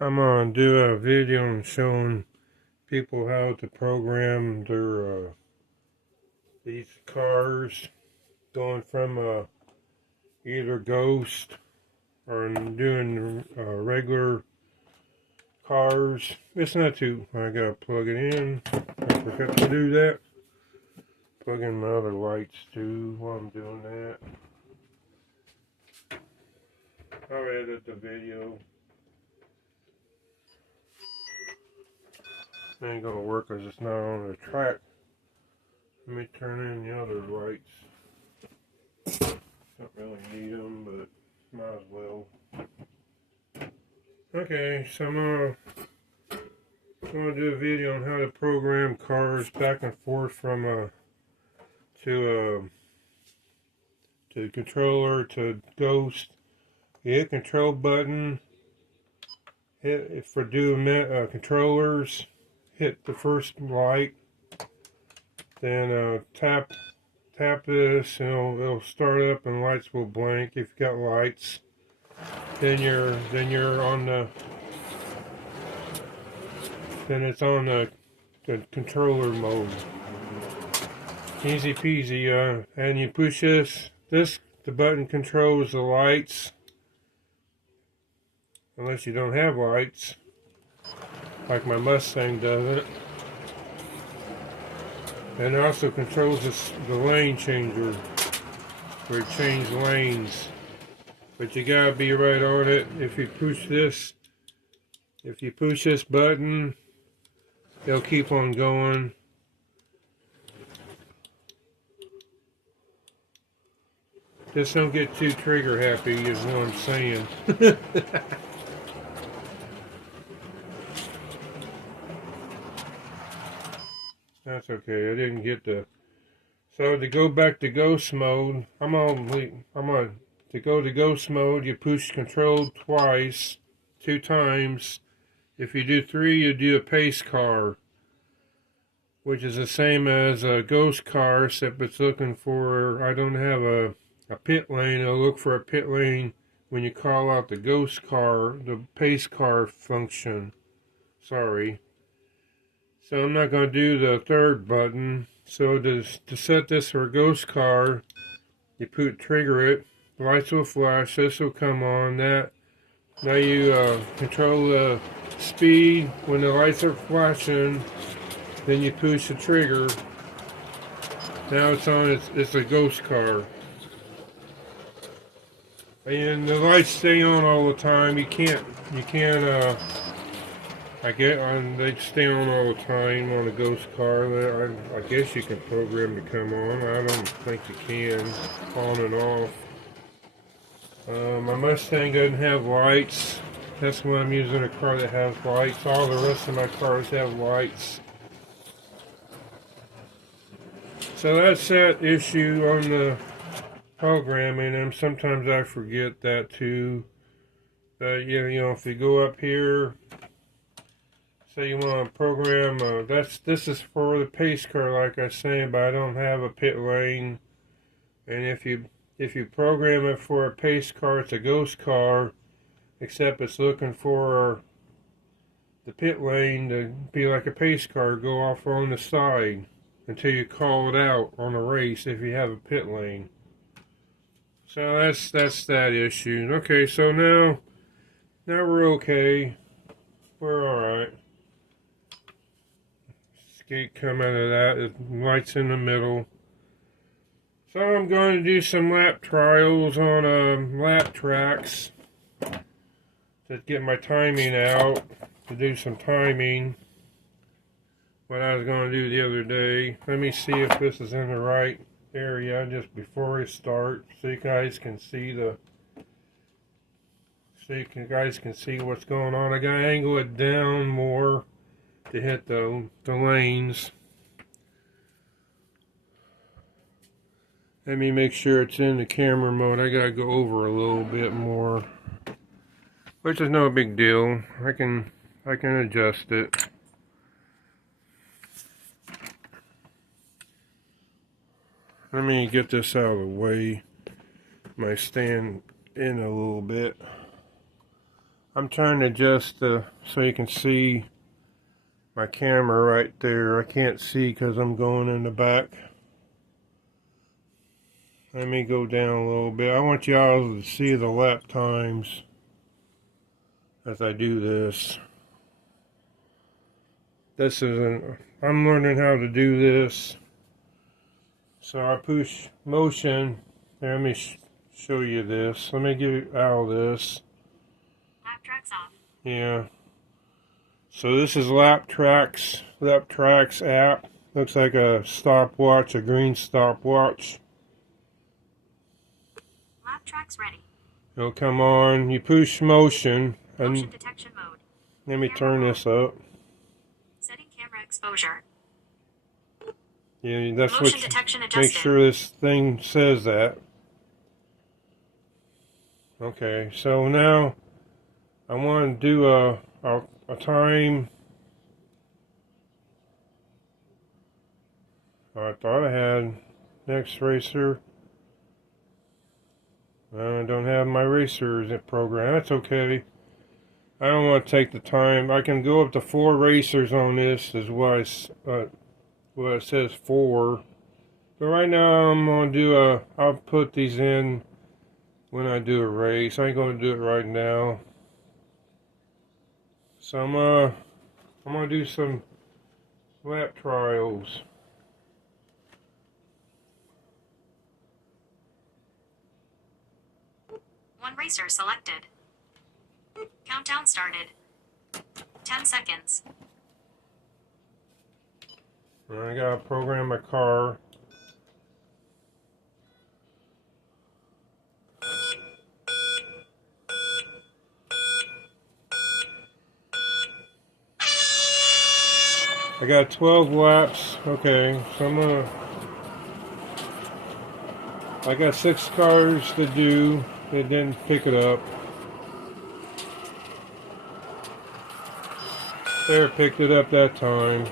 I'm gonna do a video on showing people how to program their these cars, going from either Ghost or doing regular cars. It's not too. I gotta plug it in. I forgot to do that. Plug in my other lights too while I'm doing that. I'll edit the video. It ain't gonna work because it's not on the track. Let me turn in the other lights. Don't really need them, but might as well. Okay, so I'm gonna do a video on how to program cars back and forth from to the controller to Ghost. You hit control button. Hit for doing controllers. Hit the first light. Then tap this, and it'll start up, and lights will blink if you got lights. Then you're on the. Then it's on the controller mode. Easy peasy. And you push this. The button controls the lights. Unless you don't have lights, like my Mustang doesn't. And it also controls the lane changer, where it changes lanes. But you gotta be right on it. If you push this button, it'll keep on going. Just don't get too trigger happy, is what I'm saying. That's okay. I didn't get the. So to go back to Ghost mode, to go to Ghost mode. You push Control twice, 2 times. If you do 3, you do a pace car, which is the same as a Ghost car, except it's looking for. I don't have a pit lane. It'll look for a pit lane when you call out the Ghost car, the pace car function. Sorry. So I'm not going to do the third button. So to set this for a Ghost car, you trigger it. The lights will flash. This will come on. Now you control the speed. When the lights are flashing, then you push the trigger. Now it's on. It's a Ghost car. And the lights stay on all the time. You can't. They stay on all the time on a Ghost car. I guess you can program to come on. I don't think you can, on and off. My Mustang doesn't have lights. That's why I'm using a car that has lights. All the rest of my cars have lights. So that's that issue on the programming, and sometimes I forget that too. If you go up here. So you want to program, this is for the pace car, like I said, but I don't have a pit lane. And if you program it for a pace car, it's a Ghost car, except it's looking for the pit lane to be like a pace car, go off on the side until you call it out on a race if you have a pit lane. So that's that issue. Okay, so now we're okay. We're alright. Gate come out of that, lights in the middle. So I'm going to do some lap trials on lap tracks to get my timing out, to do some timing, what I was going to do the other day. Let me see if this is in the right area just before I start, so you guys can see what's going on. I gotta angle it down more to hit the lanes. Let me make sure it's in the camera mode. I gotta go over a little bit more, which is no big deal. I can adjust it. Let me get this out of the way. My stand in a little bit. I'm trying to adjust so you can see my camera right there. I can't see because I'm going in the back. Let me go down a little bit. I want y'all to see the lap times as I do this. I'm learning how to do this. So I push motion. Here, let me show you this. Let me get out of this. Lap tracks off. Yeah. So this is Lap Tracks app. Looks like a stopwatch, a green stopwatch. Lap tracks ready. It'll come on. You push motion. Motion detection mode. Let me Camera turn on. this up. Setting camera exposure. Yeah, that's Motion what detection make adjusted. sure this thing says that. Okay, so now I want to do a time. I thought I had next racer. I don't have my racers program. That's okay. I don't want to take the time. I can go up to 4 racers on this, is what it says 4. But right now I'm gonna do I'll put these in when I do a race. I ain't gonna do it right now. So I'm gonna do some lap trials. One racer selected. Countdown started. 10 seconds. I gotta program my car. I got 12 laps. Okay, so I got 6 cars to do. It didn't pick it up. There, picked it up that time.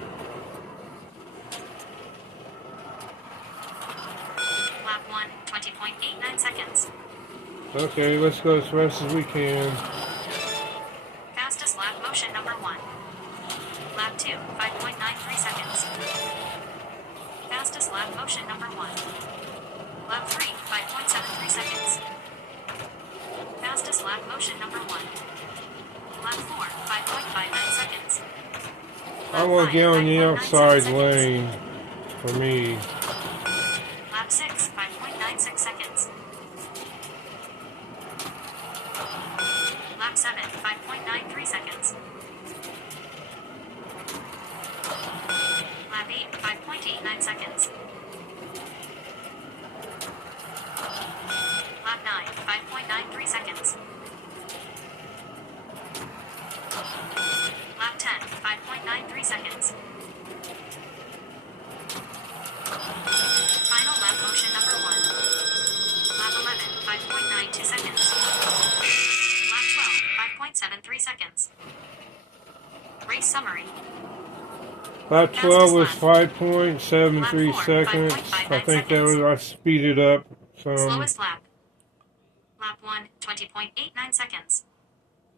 Lap 1, 20.89 seconds. Okay, let's go as fast as we can. Fastest lap motion number 1. Lap 2, 5.93 seconds. Fastest lap motion number 1. Lap 3, 5.73 seconds. Fastest lap motion number 1. Lap 4, 5.59 seconds. I want to get on the outside lane for me. Lap 6, 5.96 seconds. Lap 7, 5.93 seconds. Lap 8, 5.89 seconds. Lap 9, 5.93 seconds. Lap 10, 5.93 seconds. Final lap motion number 1. Lap 11, 5.92 seconds. Lap 12, 5.73 seconds. Race summary. Lap 12 was Fastest 5.73 Lap 4, seconds. 5.59 I think that seconds. was, I speeded up some. Slowest lap. Lap 1, 20.89 seconds.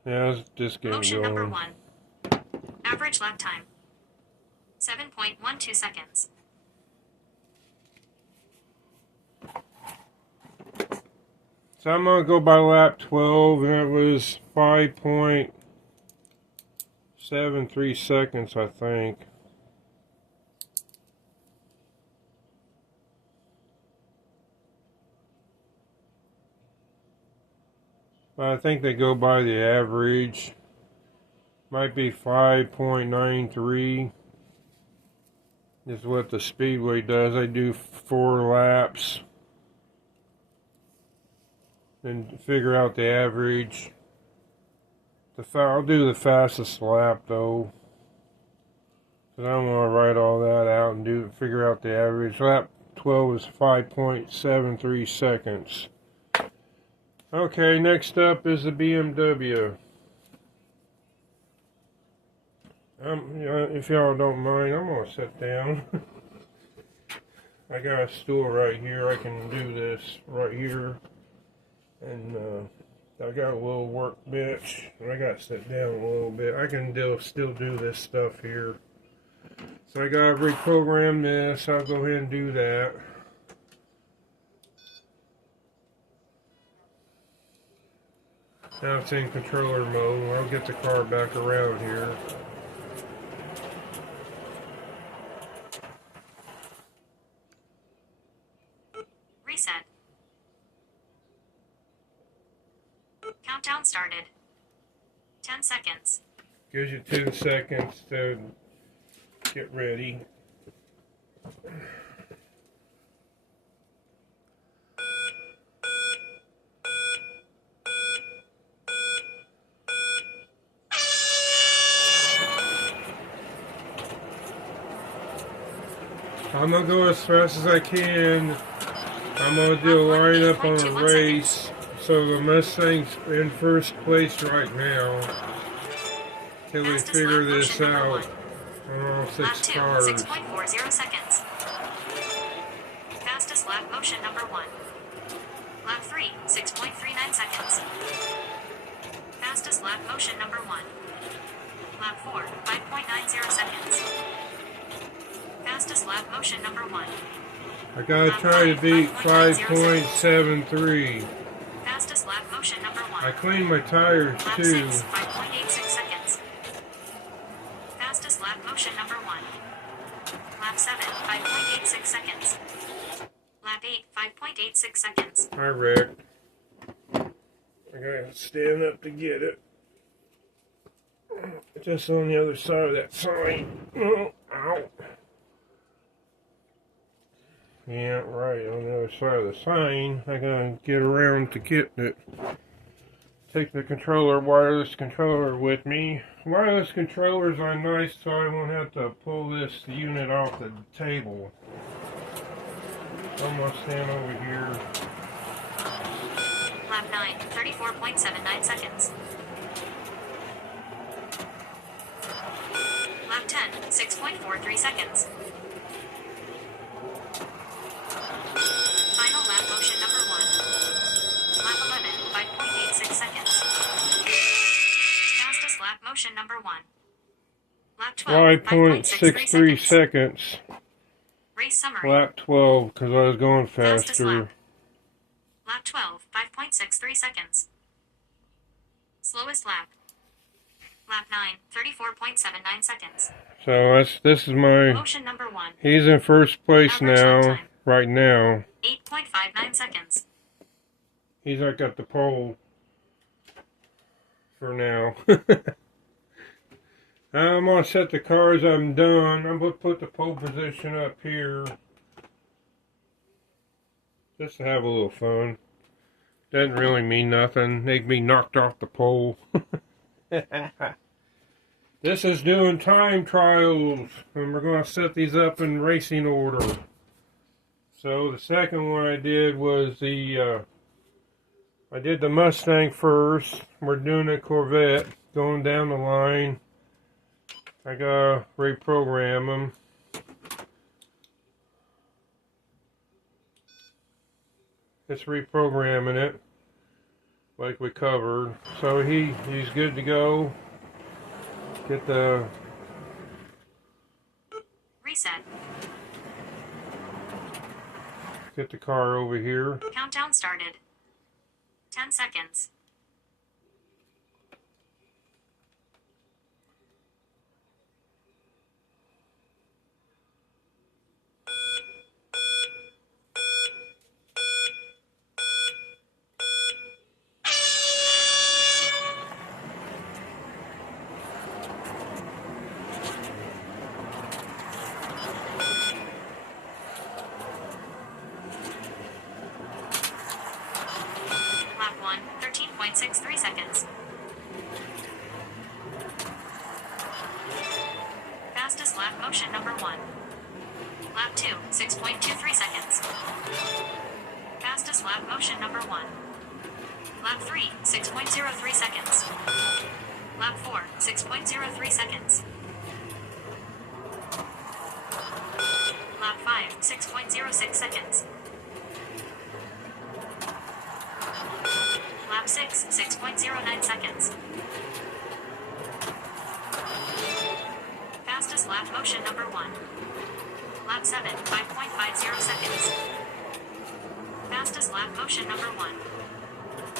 Yeah, let's just get Motion number going. 1. Average lap time. 7.12 seconds. So I'm going to go by lap 12, and it was 5.73 seconds, I think. I think they go by the average. Might be 5.93 is what the Speedway does. I do 4 laps and figure out the average. I'll do the fastest lap though, because I don't want to write all that out and figure out the average. Lap 12 is 5.73 seconds. Okay, next up is the BMW. If y'all don't mind, I'm gonna sit down. I got a stool right here. I can do this right here, and I got a little workbench, and I got to sit down a little bit. I can still do this stuff here. So I got to reprogram this. I'll go ahead and do that. Now it's in controller mode. I'll get the car back around here. Reset. Countdown started. 10 seconds. Gives you 10 seconds to get ready. I'm gonna go as fast as I can. I'm gonna do a lineup on a race. So the Mustang's in first place right now. Till we figure this out. Oh, Lap 6 2, cars. 6.40 seconds. Fastest lap motion number 1. Lap 3, 6.39 seconds. Fastest lap motion number 1. Lap 4, 5.90 seconds. Fastest lap motion number 1. I gotta try to beat 5.73. Fastest lap motion number 1. I cleaned my tires Lap too. 6, 5.86 seconds. Fastest lap motion number 1. Lap 7, 5.86 seconds. Lap 8, 5.86 seconds. I wrecked. I gotta stand up to get it. Just on the other side of that sign. Oh, ow. Yeah, right, on the other side of the sign. I gotta get around to get it. Take the wireless controller with me. Wireless controllers are nice so I won't have to pull this unit off the table. I'm gonna stand over here. Lap 9, 34.79 seconds. Lap 10, 6.43 seconds. Final lap motion number 1. Lap 11, 5.86 seconds. Fastest lap motion number 1. Lap 12, 5.63 seconds. Race summary. Lap 12, because I was going Fastest lap. faster. Lap 12, 5.63 seconds. Slowest lap. Lap 9, 34.79 seconds. So this is my. Motion number 1. He's in first place Average lap now, time. right now. 8.59 seconds. He's like at the pole for now. I'm gonna set the cars. I'm done. I'm gonna put the pole position up here, just to have a little fun. Doesn't really mean nothing. They'd be knocked off the pole. This is doing time trials, and we're gonna set these up in racing order. So the second one I did was I did the Mustang first. We're doing a Corvette, going down the line. I gotta reprogram them. It's reprogramming it, like we covered. So he's good to go. Get the Reset. Get the car over here. Countdown started. 10 seconds. Lap 1, 13.63 seconds. Fastest lap motion number 1. Lap 2, 6.23 seconds. Fastest lap motion number 1. Lap 3, 6.03 seconds. Lap 4, 6.03 seconds. Lap 5, 6.06 seconds. Lap 6, 6, 6.09 seconds. Fastest lap motion number 1. Lap 7, 5.50 seconds. Fastest lap motion number 1.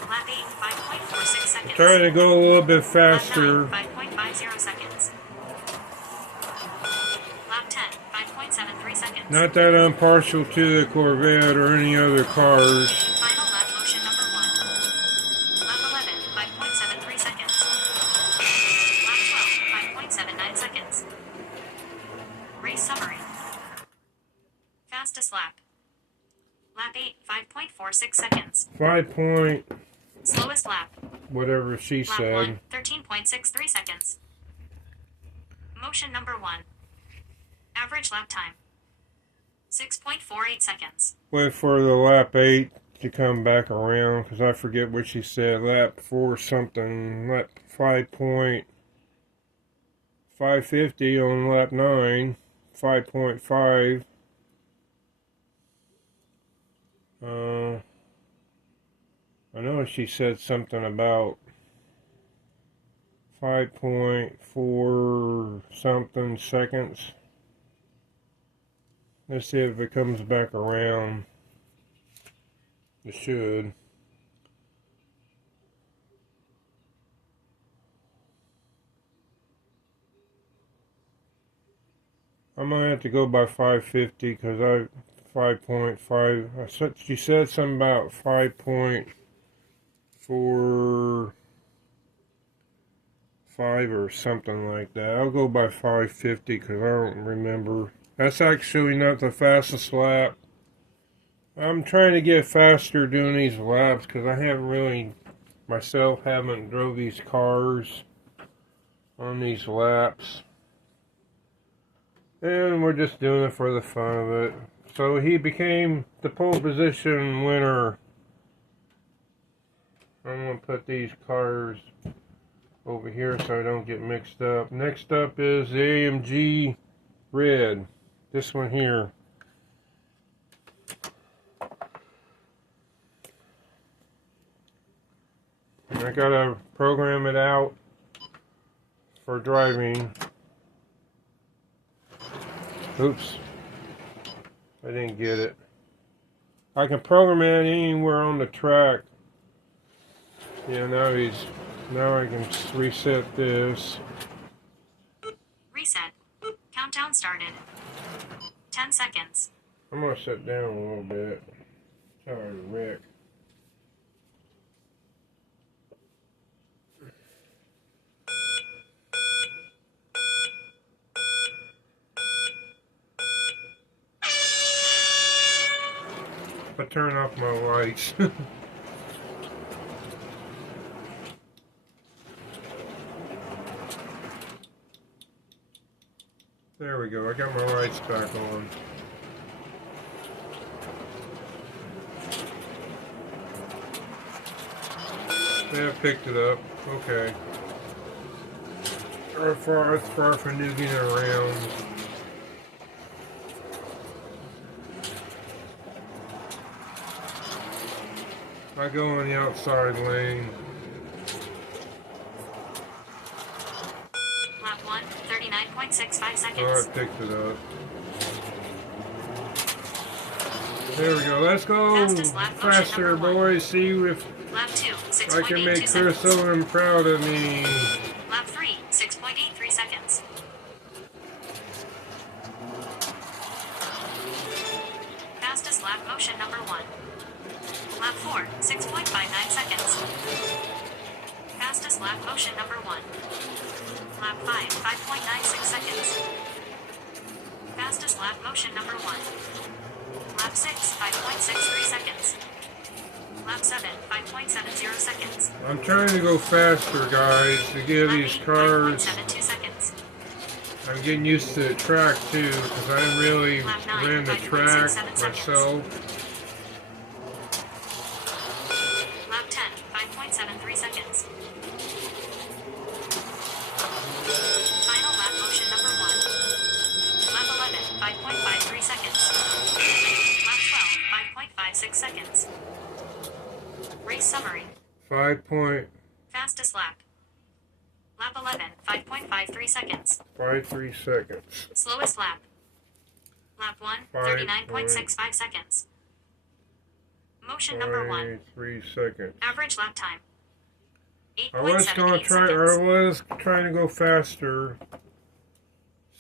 Lap 8, 5.46 seconds. Trying to go a little bit Lap faster. 9, 5.50 seconds. Lap 10, 5.73 seconds. Not that I'm partial to the Corvette or any other cars. Final lap motion number 1. Lap 11, 5.73 seconds. Lap 12, 5.79 seconds. Race summary. Fastest lap. Lap 8, 5.46 seconds. 5 point, Slowest lap. whatever she Lap said. 1, 13.63 seconds. Motion number 1. Average lap time. 6.48 seconds. Wait for the lap 8 to come back around, because I forget what she said. Lap 4 something. Lap 5.550 on lap 9. 5.5. I know she said something about 5.4 something seconds. Let's see if it comes back around. It should. I'm gonna have to go by 550 because I 5.5. She said something about 5.45 or something like that. I'll go by 550 because I don't remember. That's actually not the fastest lap. I'm trying to get faster doing these laps because I haven't drove these cars on these laps. And we're just doing it for the fun of it. So he became the pole position winner. I'm going to put these cars over here so I don't get mixed up. Next up is the AMG Red. This one here. I gotta program it out for driving. Oops. I didn't get it. I can program it anywhere on the track. Yeah, now I can reset this. Reset. Countdown started. 10 seconds. I'm gonna sit down a little bit. Sorry, Rick. I turn off my lights. There we go. I got my lights back on. Yeah, I picked it up. Okay. It's far from moving around. I go in the outside lane. Lap 1, 39.65 seconds. Oh, I picked it up. There we go. Let's go Fastest lap motion faster, number 1. boys. See if Lap 2, I can 6.82 make Chris seconds. Owen proud of me. Lap 3, 6.83 seconds. Fastest lap motion number 1. Lap 4, 6.59 seconds. Fastest lap motion number 1. Lap 5, 5.96 seconds. Fastest lap motion number 1. Lap 6, 5.63 seconds. Lap 7, 5.70 seconds. I'm trying to go faster, guys, to get Lap these 8, cars. 5.72 seconds. I'm getting used to the track too, because I really Lap 9, ran the 5.67 track seconds. myself. Lap 10, 5.73 seconds. Final lap motion number 1. Lap 11, 5.53 seconds. Lap 12, 5.56 seconds. Race summary. Fastest lap. Lap 11, 5.53 seconds. 5.53 seconds. Slowest lap. Lap 1, 39.65 seconds. Motion number 1. 3 seconds. Average lap time. I was 8.78 trying to go faster.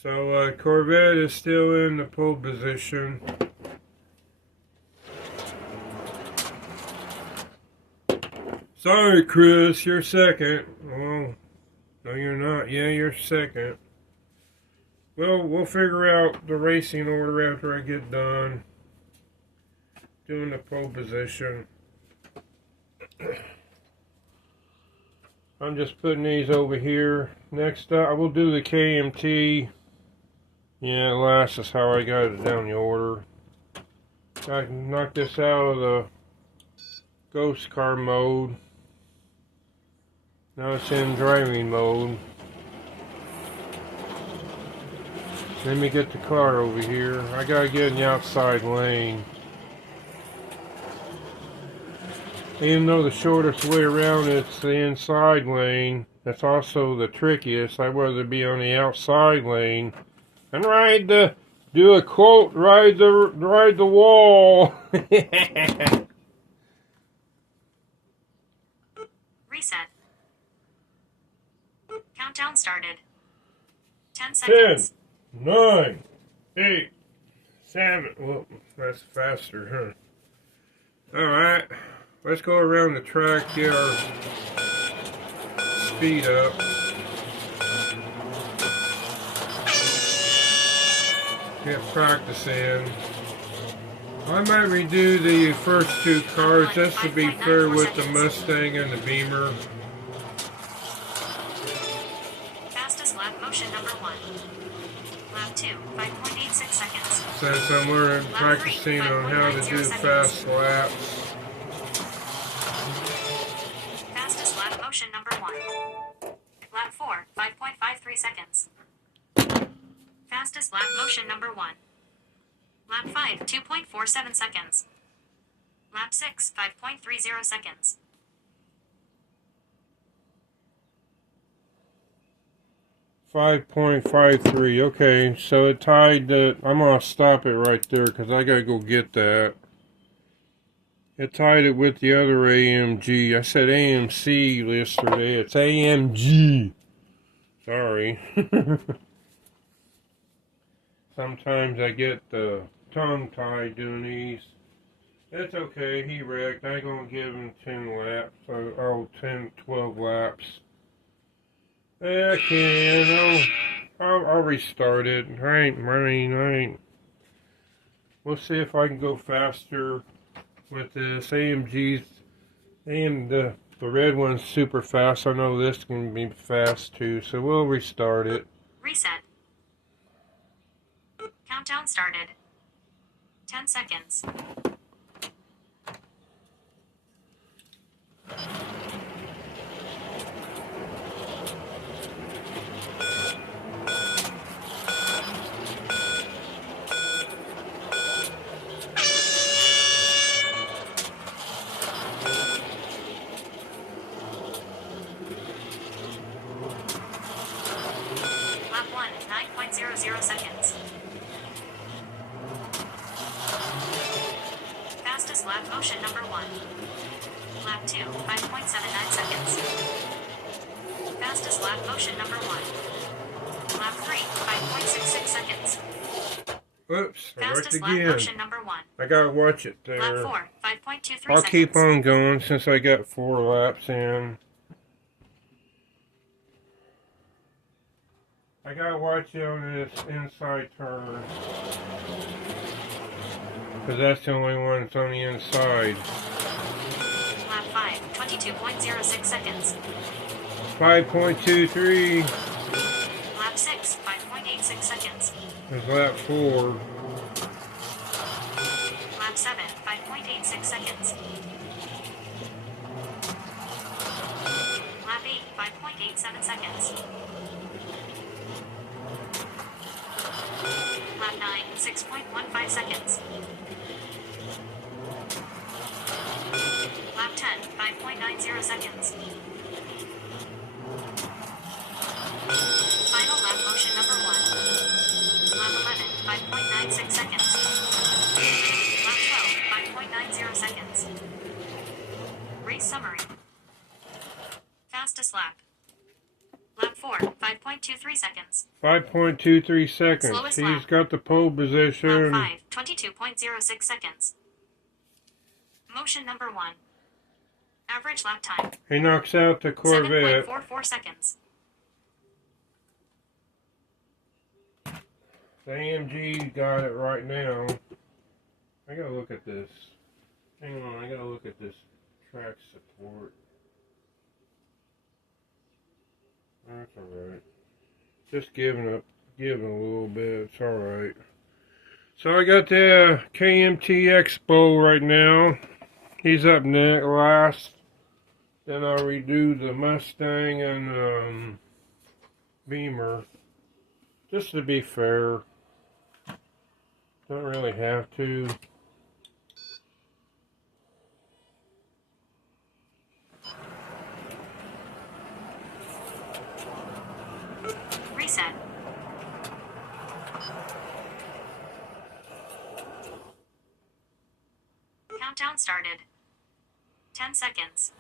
So Corvette is still in the pole position. Sorry, Chris, you're second. Oh, no, you're not. Yeah, you're second. Well, we'll figure out the racing order after I get done doing the pole position. I'm just putting these over here. Next up, I will do the KMT. Yeah, last is how I got it down the order. I can knock this out of the ghost car mode. Now it's in driving mode. Let me get the car over here. I gotta get in the outside lane. Even though the shortest way around it's the inside lane, that's also the trickiest. I'd rather be on the outside lane and do a quote, ride the wall. Reset. Countdown started. 10 seconds. 10, 9, 8, 7. Well, that's faster, huh? Alright. Let's go around the track, get our speed up. Get practice in. I might redo the first two cars just to be fair with the Mustang and the Beamer. Fastest lap motion number 1. Lap 2, 5.86 seconds. Since I'm learning, practicing on how to do fast laps. Fastest lap motion number 1. Lap 4, 5.53 seconds. Fastest lap motion number 1. Lap 5, 2.47 seconds. Lap 6, 5.30 seconds. 5.53. Okay, so it tied the... I'm going to stop it right there because I got to go get that. It tied it with the other AMG. I said AMC yesterday. It's AMG. Sorry. Sometimes I get the tongue tied doing these. It's okay. He wrecked. I'm going to give him 10 laps. Oh, 10, 12 laps. Yeah, I can. I'll restart it. I ain't. We'll see if I can go faster with this. AMG's and the red one's super fast. I know this can be fast too, so we'll restart it. Reset. Countdown started. 10 seconds. Lap 1, 9.00 seconds. Fastest lap motion number 1. Lap 2, 5.79 seconds. Fastest lap motion number 1. Lap 3, 5.66 seconds. Whoops, I worked Fastest lap again. motion number 1. I gotta watch it there. Lap 4, 5.23 I'll seconds. keep on going since I got 4 laps in. I gotta watch it on this inside turn. Because that's the only one that's on the inside. Lap 5, 22.06 seconds. 5.23 Lap 6, 5.86 seconds. is lap 4. Lap 7, 5.86 seconds. Lap 8, 5.87 seconds. Lap 9, 6.15 seconds. Lap 10, 5.90 seconds. Final lap motion number 1. Lap 11, 5.96 seconds. Lap 12, 5.90 seconds. Race summary. Fastest lap. Lap 4, 5.23 seconds. 5.23 seconds. Slowest He's lap. got the pole position. Lap 5, 22.06 seconds. Motion number 1. Average lap time. He knocks out the Corvette. 7.44 seconds. The AMG got it right now. I gotta look at this. Hang on, I gotta look at this track support. That's alright. Just giving a little bit. It's alright. So I got the KMT Expo right now. He's up next, last. Then I'll redo the Mustang and Beamer. Just to be fair. Don't really have to. Reset. Countdown started. 10 seconds.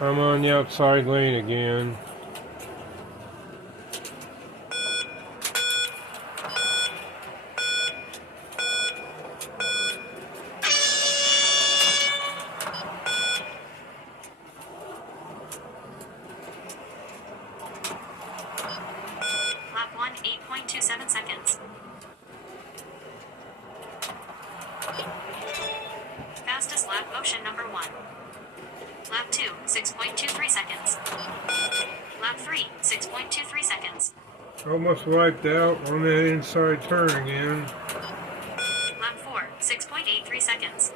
I'm on the outside lane again. Lap 1, 8.27 seconds. Fastest lap motion number 1. Lap 2, 6.23 seconds. Lap 3, 6.23 seconds. Almost wiped out on that inside turn again. Lap 4, 6.83 seconds.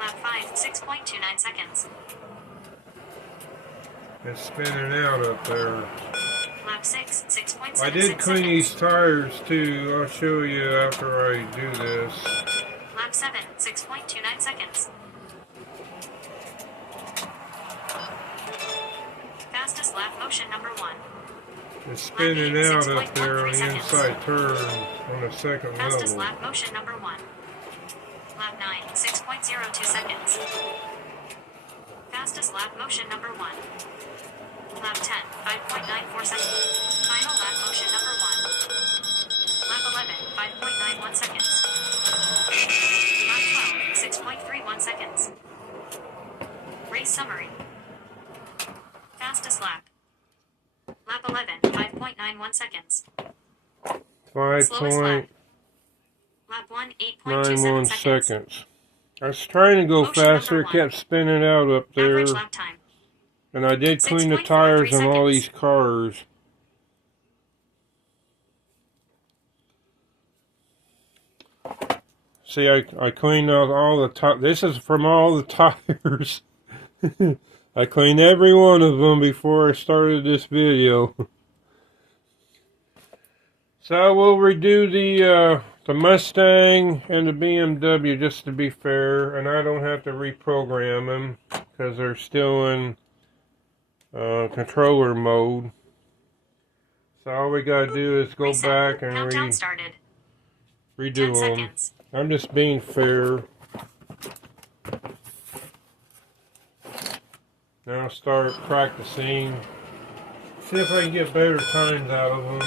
Lap 5, 6.29 seconds. It's spinning out up there. Lap 6, 6.76 I did clean seconds. these tires too. I'll show you after I do this. Lap 7, 6.29 seconds. Fastest lap motion number 1. It's spinning out up there on the inside turn on the second Fastest level. lap motion number 1. Lap 9, 6.02 seconds. Fastest lap motion number 1. Lap 10, 5.94 seconds. Final lap motion number 1. Lap 11, 5.91 seconds. Lap 12, 6.31 seconds. Race summary. Fastest lap. Lap 11, 5.91 seconds. 5.91 Lap 1, 8.27 seconds. seconds. I was trying to go Motion faster, number it kept spinning out up there. Average lap time. And I did clean the 6.43 tires on all seconds. these cars. See, I cleaned out all the tires. This is from all the tires. I cleaned every one of them before I started this video. So we'll redo the Mustang and the BMW just to be fair, and I don't have to reprogram them because they're still in controller mode. So all we gotta do is go Reset. back and Countdown started. 10 redo them. seconds. I'm just being fair. Now start practicing. See if I can get better times out of them.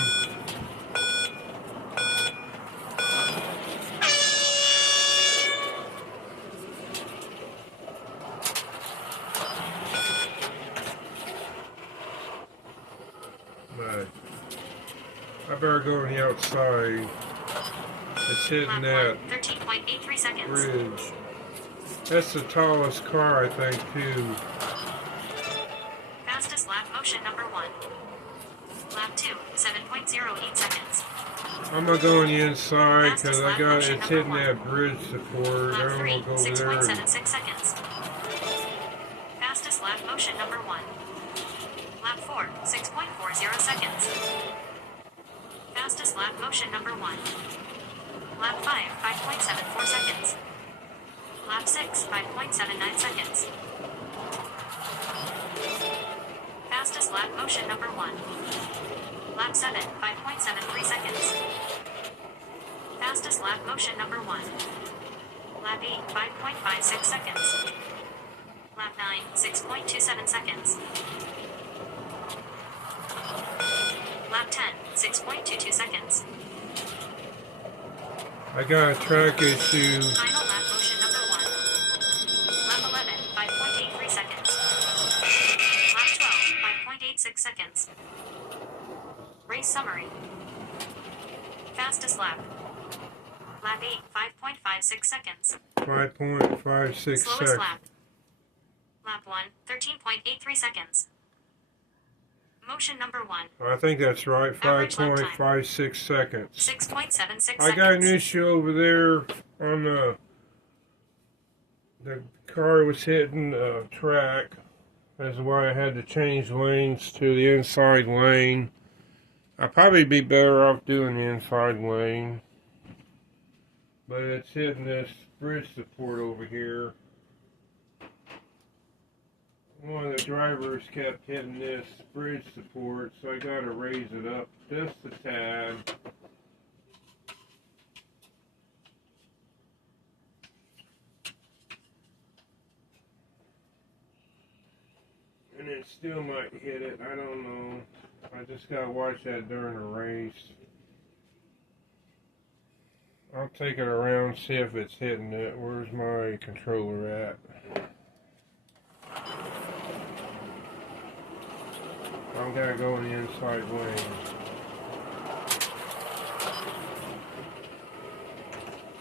But I better go on the outside. It's hitting Lap that 1, 13.83 seconds. bridge. That's the tallest car, I think, too. Fastest lap motion number 1. Lap 2, 7.08 seconds. I'm gonna go on the inside because it's hitting that bridge support. I Lap don't 3, want to go over there. 6.76 seconds. Fastest lap motion number 1. Lap 4, 6.40 seconds. Fastest lap motion number 1. Lap 5, 5.74 seconds. Lap 6, 5.79 seconds. Fastest lap motion number 1. Lap 7, 5.73 seconds. Fastest lap motion number 1. Lap 8, 5.56 seconds. Lap 9, 6.27 seconds. Lap 10, 6.22 seconds. I got a track issue. Final lap motion number 1. Lap 11, 5.83 seconds. Lap 12, 5.86 seconds. Race summary. Fastest lap. Lap 8, 5.56 seconds. 5.56 Slowest seconds. lap. Lap 1, 13.83 seconds. Motion number 1. I think that's right. Average lap time. 5.56 seconds. 6.76 seconds. I got an issue over there on the car was hitting the track. That's why I had to change lanes to the inside lane. I'd probably be better off doing the inside lane. But it's hitting this bridge support over here. One of the drivers kept hitting this bridge support, so I gotta raise it up just a tad. And it still might hit it, I don't know. I just gotta watch that during the race. I'll take it around, see if it's hitting it. Where's my controller at? I'm gonna go in the inside lane.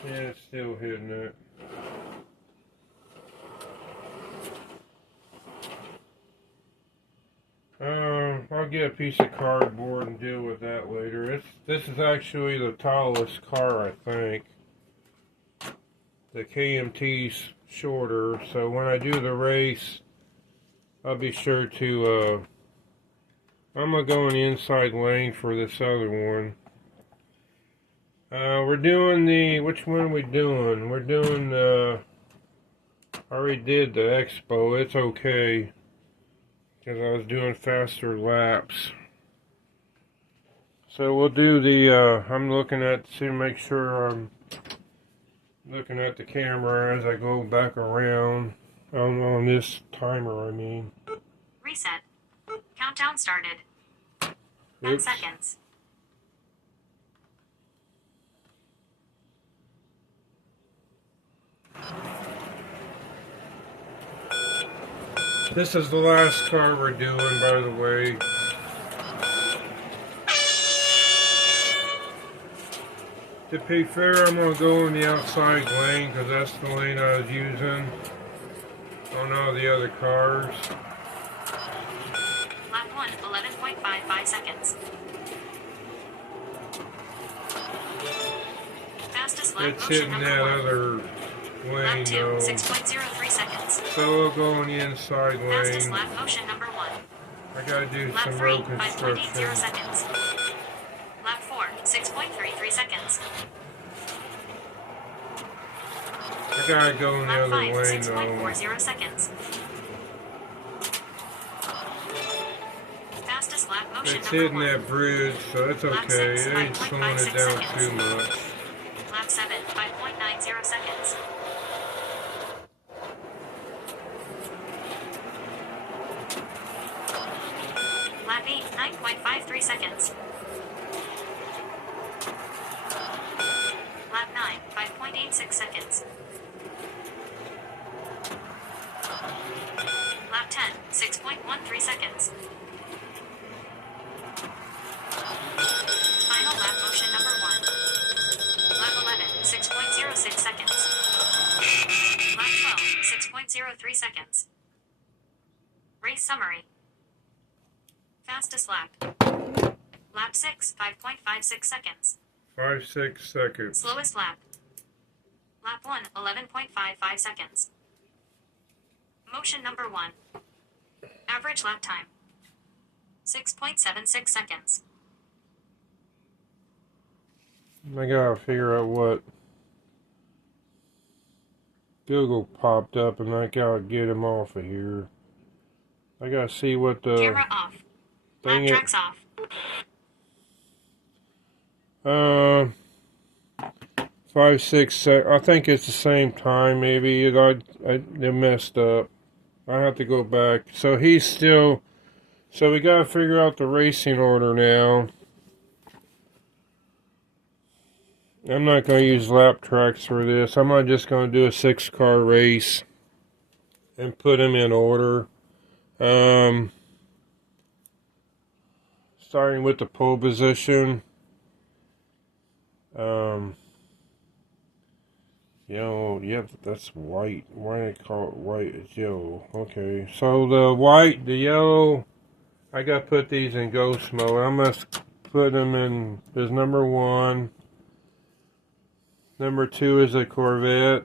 Yeah, it's still hitting it. I'll get a piece of cardboard and deal with that later. This is actually the tallest car, I think. The KMT's shorter, so when I do the race, I'll be sure to, I'm gonna go in the inside lane for this other one. We're doing which one are we doing? We're doing, I already did the Expo, it's okay. Because I was doing faster laps. So we'll do I'm looking at, to make sure I'm looking at the camera as I go back around on this timer, I mean. Reset. Countdown started. 10 Oops. seconds. This is the last car we're doing, by the way. To be fair, I'm going to go in the outside lane because that's the lane I was using on all the other cars. Lap 1, 11.55 seconds. Fastest lap It's motion hitting number that 1. other lane Lap 2, though. 6.03 seconds. So we'll go in the inside Fastest lane. lap motion number 1. I gotta do Lap some 3, road 5.80 construction. seconds. Lap 4, 6.33 seconds. I gotta go in the Lap other 5, lane though. 6.40 seconds. Fastest lap motion It's number hitting 1. that bridge, so it's Lap okay. 6, It ain't 5.56 slowing it down seconds. too much. Lap 7, 5.90 seconds. Lap 8, 9.53 seconds. Lap 9, 5.86 seconds. Lap 10, 6.13 seconds. Final lap motion number 1. Lap 11, 6.06 seconds. Lap 12, 6.03 seconds. Race summary. Fastest lap. Lap 6, 5.56 seconds. 5-6 seconds. Slowest lap. Lap 1, 11.55 seconds. Motion number 1. Average lap time. 6.76 seconds. I gotta figure out what Google popped up, and I gotta get him off of here. I gotta see what the Camera off. thing Lap tracks off. it. 5, 6, 7. I think it's the same time. Maybe they messed up. I have to go back. So he's still. So we gotta figure out the racing order now. I'm not gonna use lap tracks for this. I'm not just gonna do a 6-car race and put them in order. Starting with the pole position. Yellow, yeah, that's white. Why do they call it white? It's yellow. Okay, so the white, the yellow, I got to put these in ghost mode. I must put them in, there's number 1. Number 2 is a Corvette.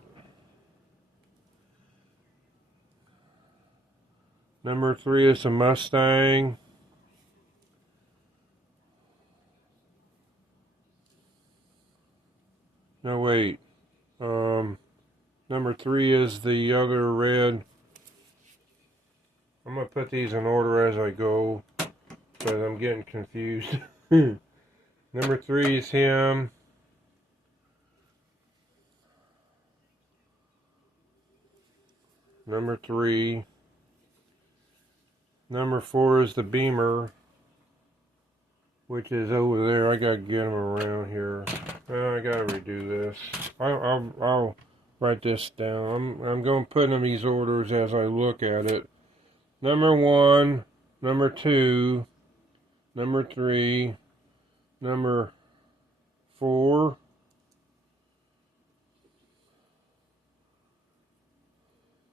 Number 3 is a Mustang. No, wait. Number 3 is the other red. I'm going to put these in order as I go, because I'm getting confused. Number 3 is him. Number 3. Number 4 is the Beamer, which is over there. I gotta get him around here. I gotta redo this. I'll write this down. I'm going to put in these orders as I look at it. Number 1, number 2, number 3, number 4,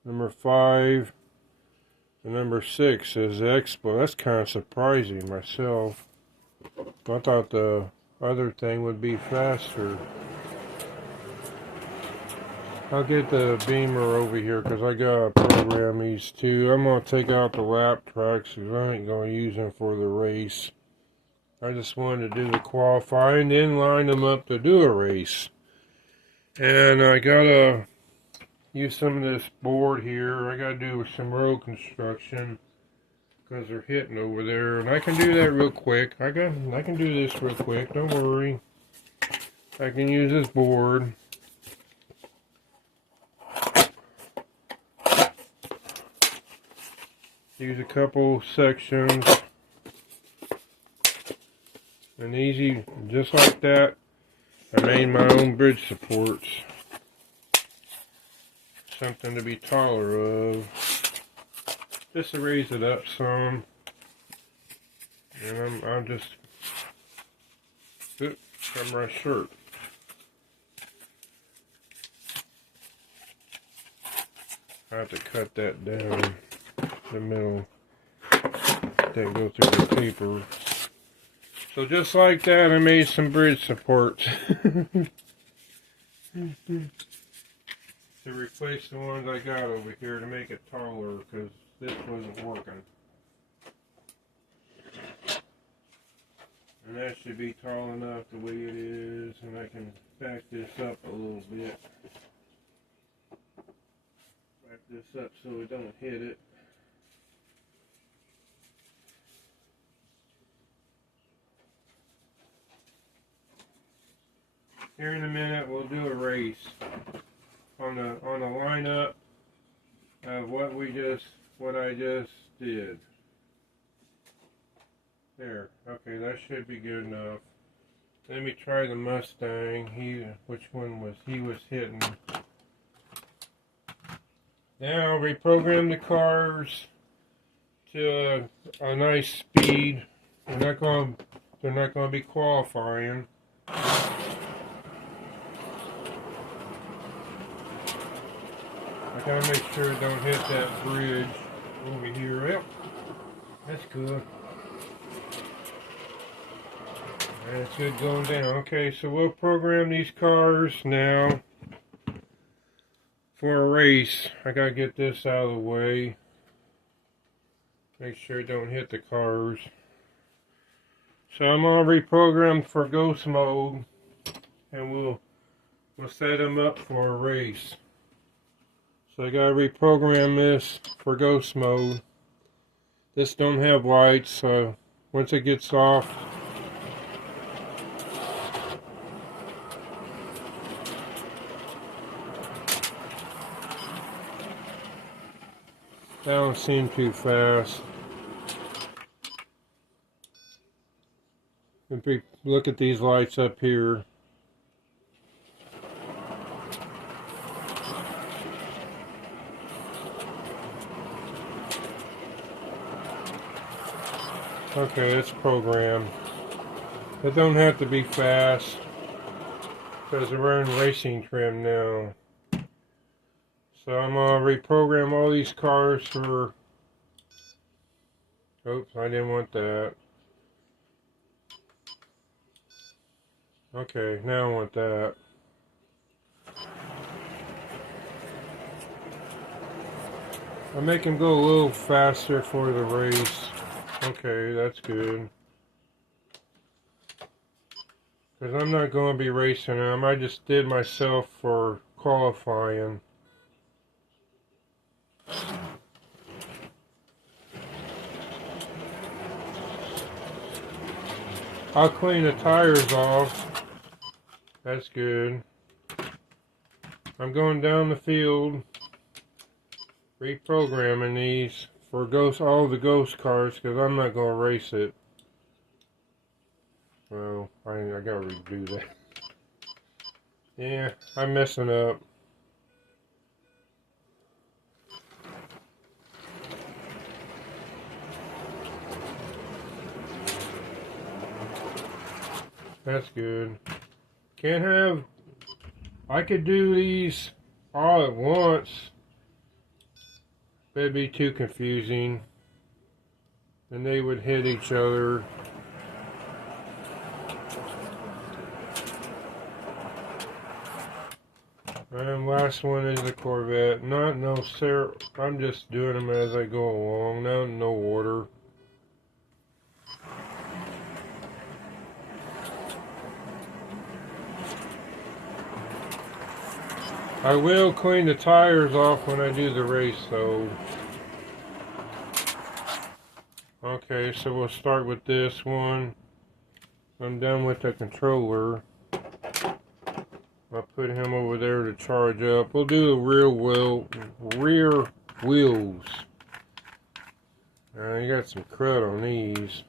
number 5, and number 6 is Expo. That's kind of surprising myself. I thought the other thing would be faster. I'll get the Beamer over here because I gotta program these two. I'm gonna take out the lap tracks because I ain't gonna use them for the race. I just wanted to do the qualifying, then line them up to do a race. And I gotta use some of this board here. I gotta do some road construction because they're hitting over there, and I can do that real quick. I can do this real quick. Don't worry. I can use this board. Use a couple sections, and easy, just like that. I made my own bridge supports. Something to be taller of. Just to raise it up some. And I'm just, oops, got my shirt. I have to cut that down the middle. Then go through the paper. So just like that, I made some bridge supports. To replace the ones I got over here to make it taller, because this wasn't working. And that should be tall enough the way it is, and I can back this up a little bit. Back this up so it don't hit it. Here in a minute we'll do a race on the lineup of what I just did. There. Okay, that should be good enough. Let me try the Mustang. Which one was he was hitting? Now reprogram the cars to a nice speed. They're not going to be qualifying. I gotta make sure it don't hit that bridge over here. Yep, that's good. That's good going down. Okay, so we'll program these cars now for a race. I gotta get this out of the way. Make sure it don't hit the cars. So I'm gonna reprogram for ghost mode. and we'll set them up for a race. So I gotta reprogram this for ghost mode. This don't have lights, so once it gets off, that don't seem too fast. If we look at these lights up here, okay, it's programmed. It don't have to be fast because we're in racing trim now. So I'm gonna reprogram all these cars for. Oops, I didn't want that. Okay, now I want that. I'll make him go a little faster for the race. Okay, that's good. Because I'm not going to be racing him. I just did myself for qualifying. I'll clean the tires off. That's good. I'm going down the field, reprogramming these for all the ghost cars because I'm not going to race it. Well, I gotta redo that. Yeah, I'm messing up. That's good. Can't have. I could do these all at once. But it'd be too confusing. And they would hit each other. And last one is the Corvette. No, sir. I'm just doing them as I go along. No order. I will clean the tires off when I do the race, though. Okay, so we'll start with this one. I'm done with the controller. I'll put him over there to charge up. We'll do the rear wheels. You got some crud on these.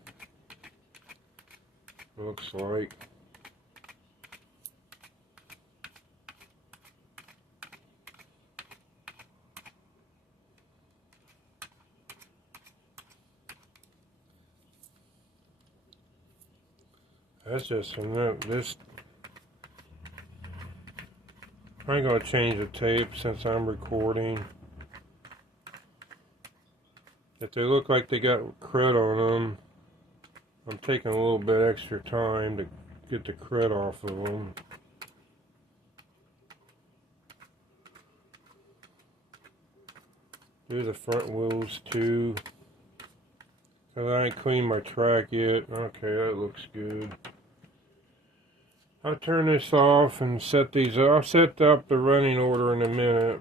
Looks like. That's just this. I ain't gonna change the tape since I'm recording. If they look like they got crud on them, I'm taking a little bit extra time to get the crud off of them. Do the front wheels too. Cause I ain't cleaned my track yet. Okay, that looks good. I'll turn this off and set these up. I'll set up the running order in a minute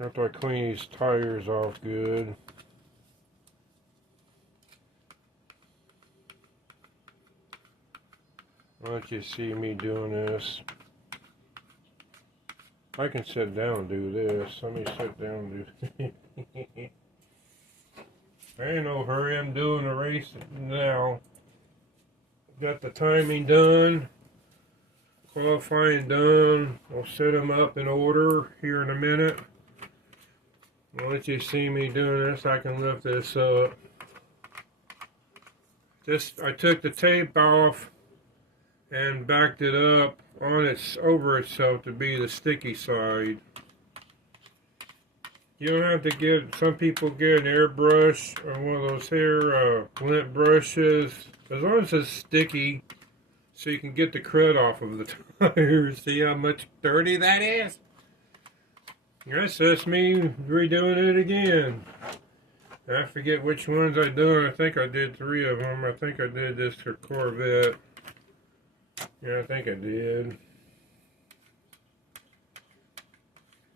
after I clean these tires off good. I'll let you see me doing this. I can sit down and do this. Let me sit down and do this. There ain't no hurry. I'm doing the race now. Got the timing done. Qualifying done. I'll set them up in order here in a minute. I'll let you see me doing this. I can lift this up. I took the tape off and backed it up over itself to be the sticky side. You don't have to get. Some people get an airbrush or one of those hair lint brushes. As long as it's sticky. So you can get the crud off of the tires. See how much dirty that is? That's just me redoing it again. I forget which ones I done. I think I did 3 of them. I think I did this for Corvette. Yeah, I think I did.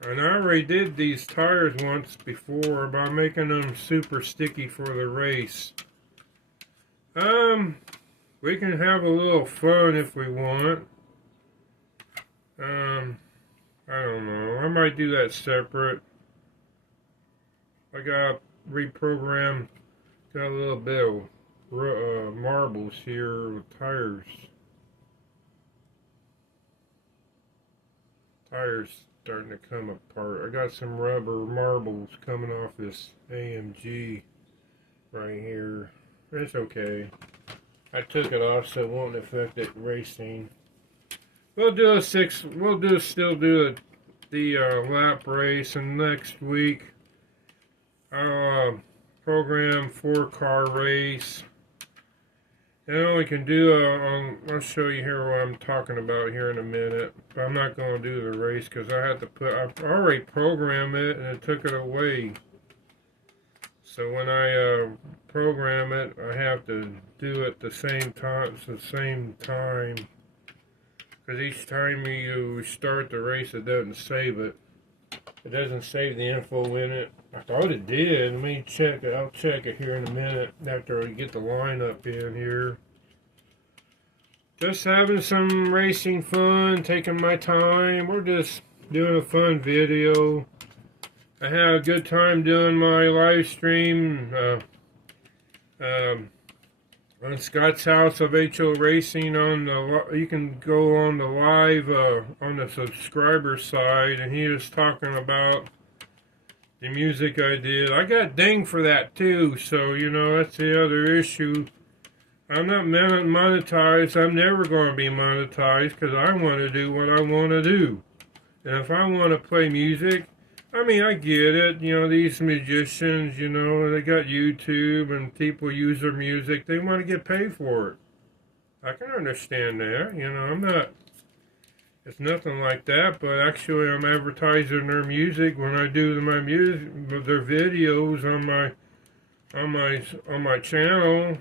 And I already did these tires once before by making them super sticky for the race. We can have a little fun if we want. I don't know. I might do that separate. I got reprogrammed. Got a little bit of marbles here with tires. Tires starting to come apart. I got some rubber marbles coming off this AMG right here. It's okay. I took it off so it won't affect it racing. We'll still do the lap race, and next week I'll program 4-car race. And then we can do I'll show you here what I'm talking about here in a minute. But I'm not going to do the race because I already programmed it and it took it away. So when I program it, I have to do it the same time. It's the same time. Because each time you start the race, it doesn't save it. It doesn't save the info in it. I thought it did. Let me check it. I'll check it here in a minute after I get the lineup in here. Just having some racing fun, taking my time. We're just doing a fun video. I had a good time doing my live stream on Scott's House of HO Racing. You can go on the live on the subscriber side, and he was talking about the music I did. I got dinged for that too, so you know that's the other issue. I'm not monetized. I'm never going to be monetized because I want to do what I want to do. And if I want to play music, I mean, I get it. You know, these musicians, you know, they got YouTube and people use their music. They want to get paid for it. I can understand that. You know, it's nothing like that, but actually I'm advertising their music when I do my music, their videos on my channel.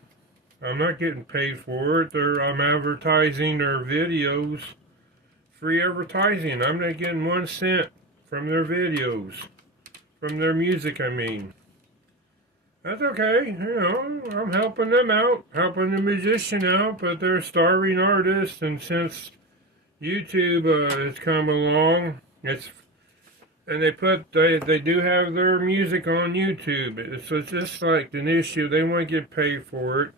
I'm not getting paid for it. I'm advertising their videos. Free advertising. I'm not getting 1 cent from their videos. From their music, I mean. That's okay. You know, I'm helping them out. Helping the musician out, but they're starving artists, and since YouTube has come along, and they do have their music on YouTube. It's just like an issue. They want to get paid for it.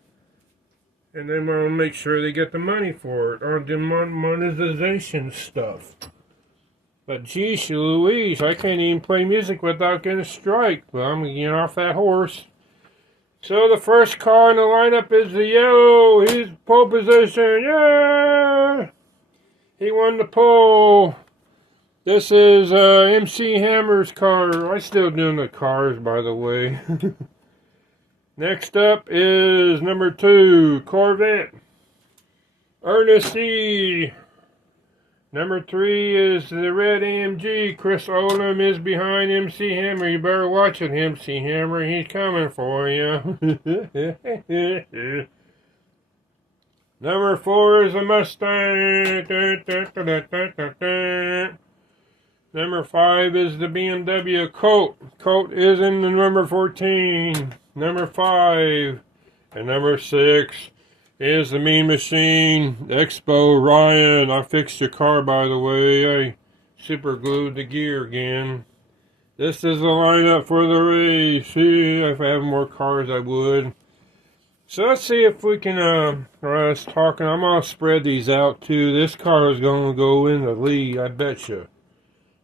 And they want to make sure they get the money for it, or the monetization stuff. But geez Louise, I can't even play music without getting a strike. But I'm getting off that horse. So the first car in the lineup is the yellow. He's pole position. Yeah! He won the pole. This is MC Hammer's car. I'm still doing the cars, by the way. Next up is number 2, Corvette. Ernest C. Number 3 is the red AMG. Chris Oldham is behind MC Hammer. You better watch it, MC Hammer. He's coming for you. Number 4 is a Mustang. Number 5 is the BMW Colt. Colt is in the number 14. Number 5. And number 6 is the Mean Machine Expo Ryan. I fixed your car, by the way. I super glued the gear again. This is the lineup for the race. See, if I had more cars, I would. So let's see if we can, I'm going to spread these out too. This car is going to go in the lead, I bet you.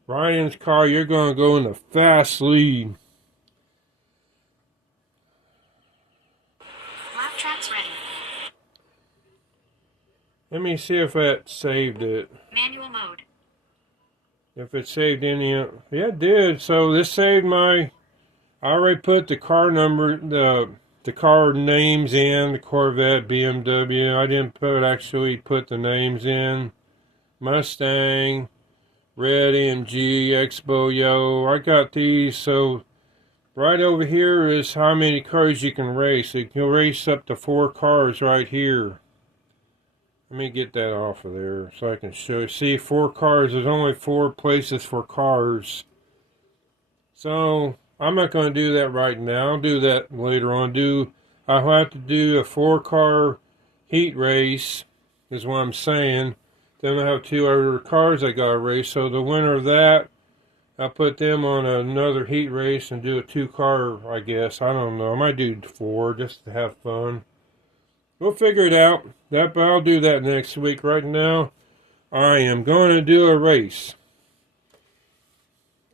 Ryan's car, you're going to go in the fast lead. Lap tracks ready. Let me see if that saved it. Manual mode. If it saved any, yeah, it did. So this saved I already put the car number, the car names in, the Corvette, BMW. I didn't actually put the names in. Mustang, red AMG, Expo yellow. I got these, so right over here is how many cars you can race. You can race up to 4 cars right here. Let me get that off of there so I can show. See, 4 cars. There's only 4 places for cars. So I'm not going to do that right now. I'll do that later on. I'll have to do a 4-car heat race, is what I'm saying. Then I have 2 other cars I got to race. So the winner of that, I'll put them on another heat race and do a 2-car, I guess. I don't know. I might do 4 just to have fun. We'll figure it out. But I'll do that next week. Right now, I am going to do a race.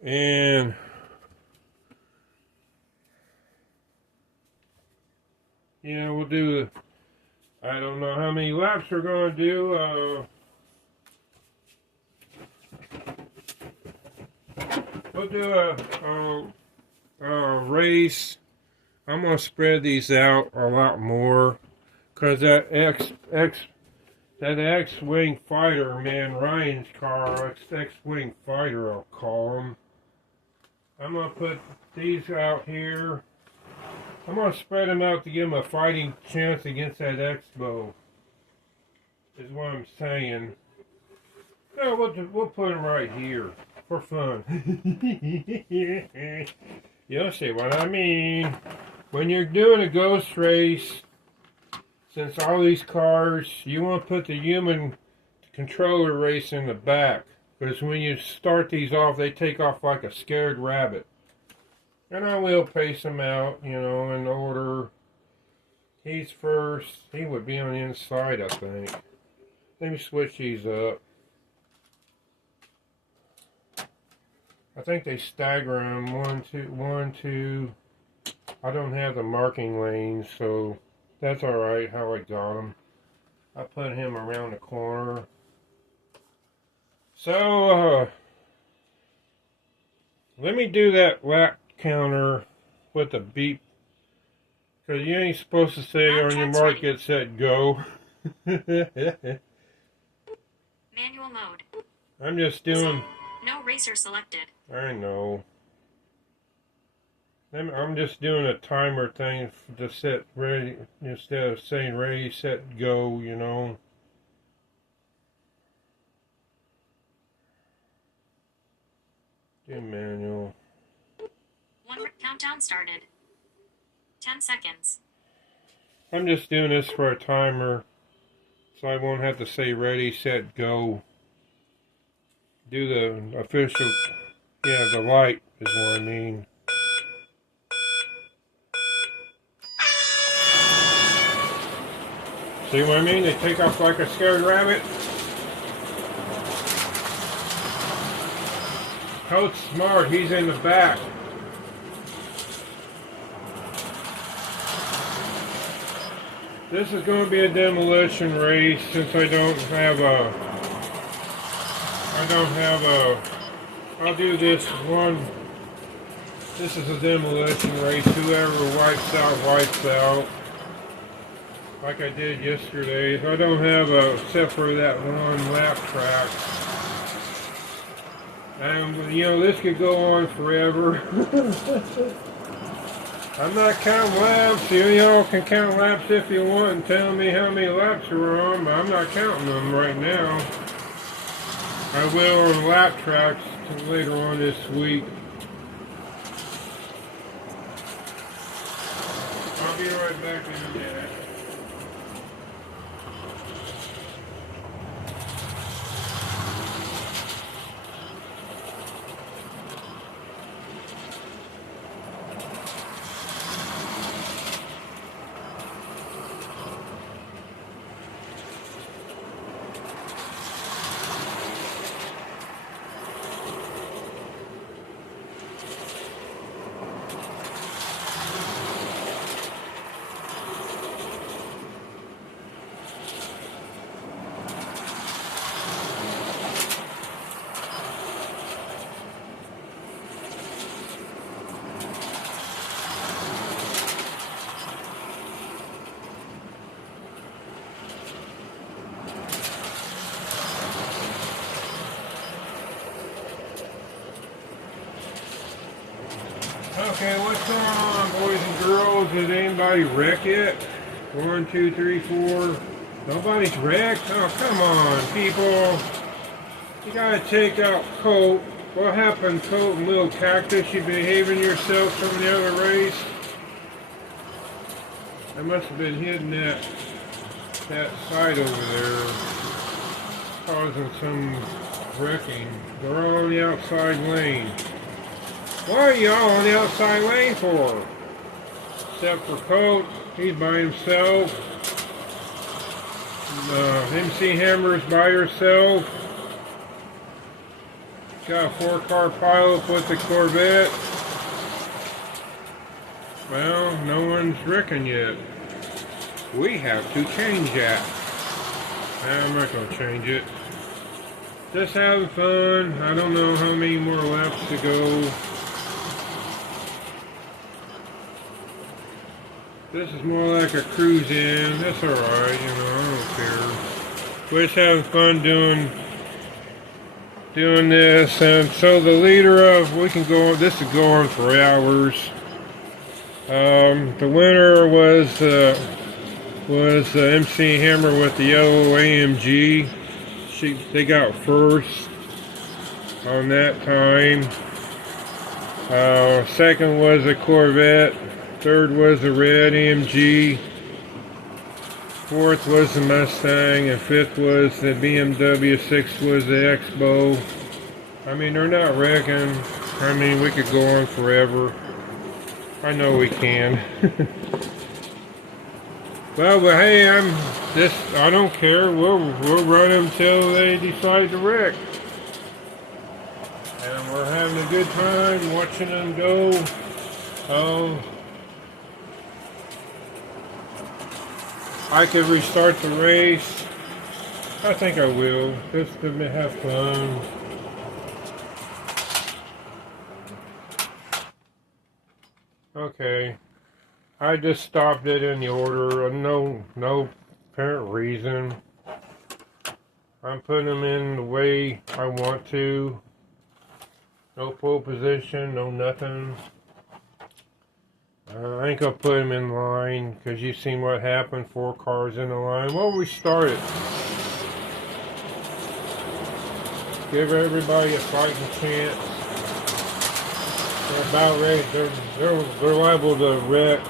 And yeah, we'll do, I don't know how many laps we're going to do. We'll do a race. I'm going to spread these out a lot more. Because that X-Wing fighter, man, Ryan's car, X-Wing fighter, I'll call him. I'm going to put these out here. I'm going to spread them out to give them a fighting chance against that Expo. Is what I'm saying. No, we'll put them right here. For fun. You'll see what I mean. When you're doing a ghost race, since all these cars, you want to put the human controller race in the back. Because when you start these off, they take off like a scared rabbit. And I will pace them out, you know, in order. He's first. He would be on the inside, I think. Let me switch these up. I think they stagger them. 1, 2, 1, 2. I don't have the marking lanes, so that's alright how I got him. I put him around the corner. So, let me do that lap counter with the beep. Because you ain't supposed to say on your mark, get set, go. Manual mode. I'm just doing... No racer selected. I know. I'm just doing a timer thing to set ready instead of saying ready, set, go, you know. Do manual. 1 countdown started. 10 seconds. I'm just doing this for a timer so I won't have to say ready, set, go. Do the official, yeah, the light is what I mean. See what I mean? They take off like a scared rabbit. Coach Smart, he's in the back. This is going to be a demolition race since I don't have I'll do this one. This is a demolition race. Whoever wipes out. Like I did yesterday. I don't have except for that one lap track. And, you know, this could go on forever. I'm not counting laps. Y'all can count laps if you want and tell me how many laps are on, but I'm not counting them right now. I will on lap tracks later on this week. I'll be right back in a minute. Okay, what's going on, boys and girls? Did anybody wreck it? 1, 2, 3, 4. Nobody's wrecked? Oh, come on, people. You gotta take out Colt. What happened, Colt, little cactus? You behaving yourself from the other race? I must have been hitting that side over there, causing some wrecking. They're all on the outside lane. Why are y'all on the outside lane for? Except for Colt, he's by himself. MC Hammer's by herself. Got a 4-car pileup with the Corvette. Well, no one's wrecking yet. We have to change that. I'm not going to change it. Just having fun. I don't know how many more laps to go. This is more like a cruise in. That's alright, you know, I don't care. We're just having fun doing this. And so the leader of, we can go on, this is going for hours. The winner was MC Hammer with the yellow AMG. They got first on that time. Second was a Corvette. Third was the red AMG. Fourth was the Mustang, and fifth was the BMW. Sixth was the Expo. I mean, they're not wrecking. I mean, we could go on forever. I know we can. Well, but hey, I don't care. We'll run them till they decide to wreck. And we're having a good time watching them go. I could restart the race. I think I will, just to have fun. Okay. I just stopped it in the order. No apparent reason. I'm putting them in the way I want to. No pole position, no nothing. I think I'll put them in line because you've seen what happened. 4 cars in the line. Well, we started. Give everybody a fighting chance. They're about ready. They're liable to wreck.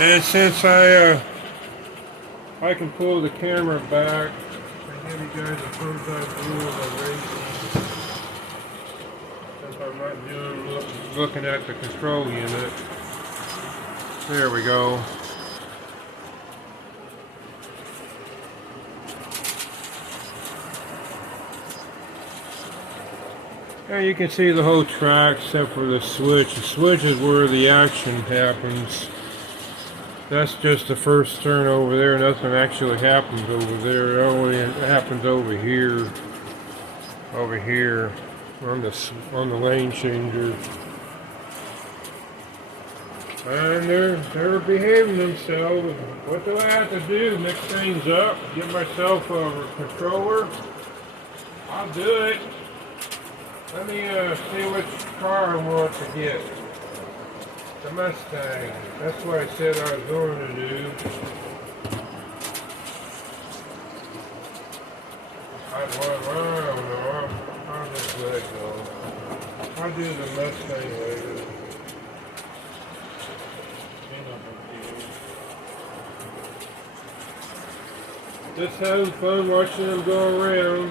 And since I can pull the camera back, I give you guys a thumbs up view of the racing. Since I'm not looking at the control unit. There we go. Yeah, you can see the whole track except for the switch. The switch is where the action happens. That's just the first turn over there. Nothing actually happens over there. It only happens over here. Over here on the lane changer. And they're behaving themselves. What do I have to do? Mix things up? Get myself a controller? I'll do it. Let me see which car I want to get. The Mustang. That's what I said I was going to do. I don't know. I'll just let it go. I'll do the Mustang later. Just having fun watching them go around.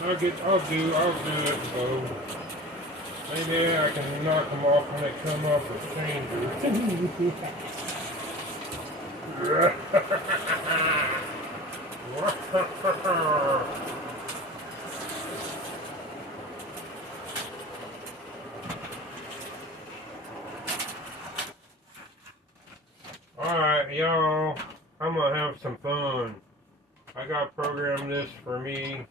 I'll do it, so maybe I can knock them off when they come off the changer. Alright, y'all, I'm gonna have some fun. I got programmed this for me.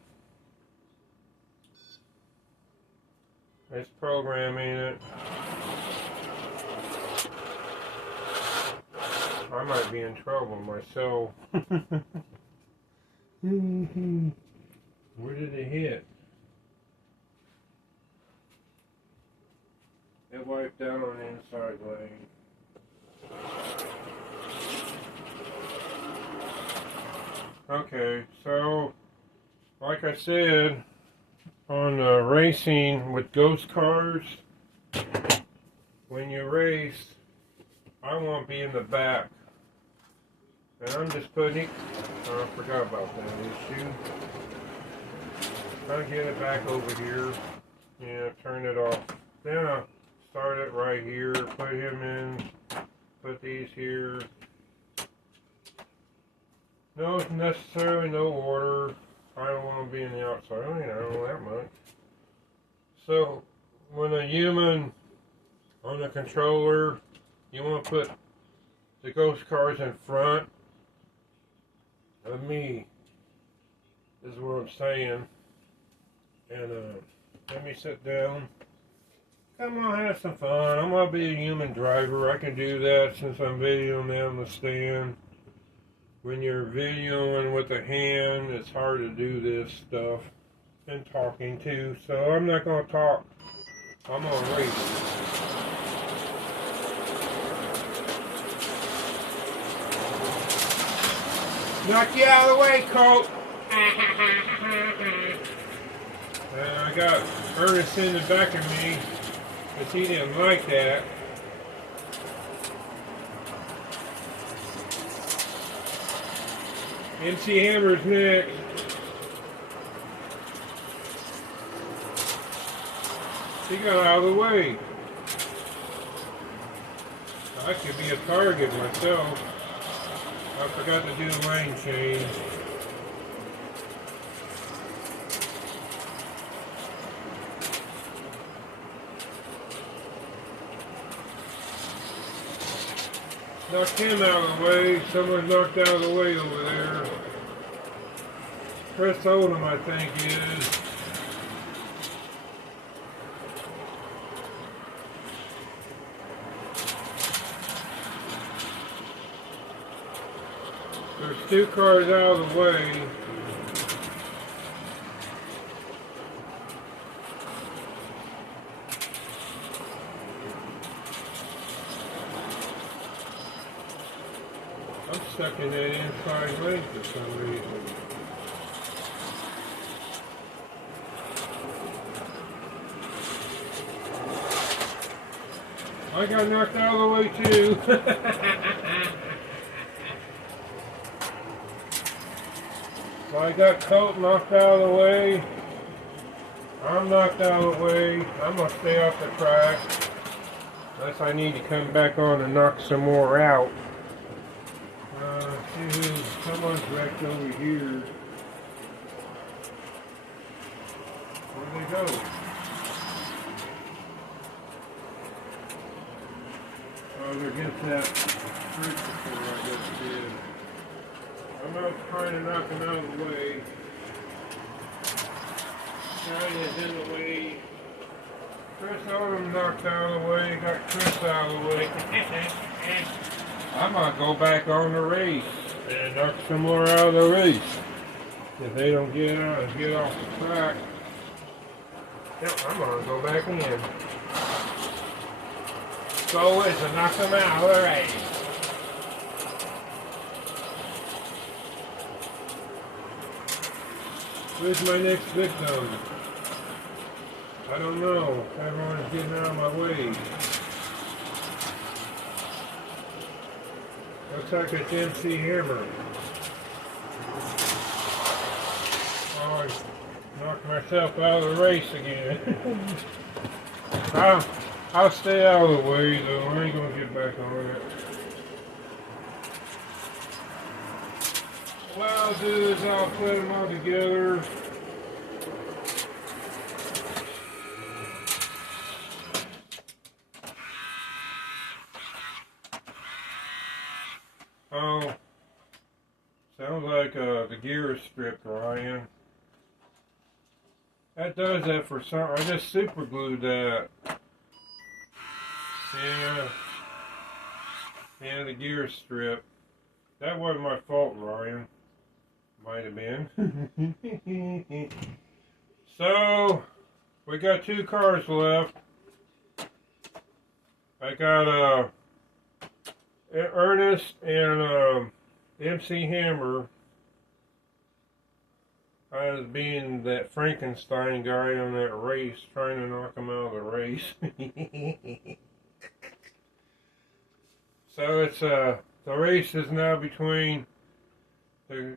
It's programming it. I might be in trouble myself. Where did it hit? It wiped out on the inside lane. Okay, so like I said, on racing with ghost cars, when you race, I want to be in the back. And I'm just putting it, oh, I forgot about that issue. I'll get it back over here. Yeah, turn it off. Then I'll start it right here, put him in, put these here. No, necessarily no order. I don't want to be in the outside. I mean, I don't know that much. So, when a human on the controller, you want to put the ghost cars in front of me, is what I'm saying. And let me sit down. Come on, have some fun. I'm gonna be a human driver. I can do that since I'm videoing down the stand. When you're videoing with a hand, it's hard to do this stuff. And talking too. So I'm not gonna talk. I'm gonna race. Knock you out of the way, Colt. I got Ernest in the back of me, because he didn't like that. MC Hammer's next. He got out of the way. I could be a target myself. I forgot to do the lane change. Knocked him out of the way. Someone knocked out of the way over there. Chris Oldham, I think, is. There's two cars out of the way. I'm stuck in that inside lane for some reason. I got knocked out of the way too. So I got Colt knocked out of the way. I'm knocked out of the way. I'm going to stay off the track. Unless I need to come back on and knock some more out. See who, someone's wrecked over here. Where'd they go? Oh, they're against that fruit before I just did. I'm not trying to knock them out of the way. Johnny is in the way. Chris Odom knocked out of the way, got Chris out of the way. I'm gonna go back on the race and knock some more out of the race. If they don't get off the track, yep, I'm gonna go back in. Goal is to knock them out of the race. Where's my next victim? I don't know. Everyone's getting out of my way. Looks like it's MC Hammer. Oh, I knocked myself out of the race again. I'll stay out of the way though. I ain't gonna get back on it. What I'll do is I'll put them all together. Oh, sounds like the gear is stripped, Ryan. That does that for some. I just super glued that. Yeah, the gear is stripped. That wasn't my fault, Ryan. Might have been. So, we got 2 cars left. I got Ernest and MC Hammer as being that Frankenstein guy on that race, trying to knock him out of the race. So it's the race is now between the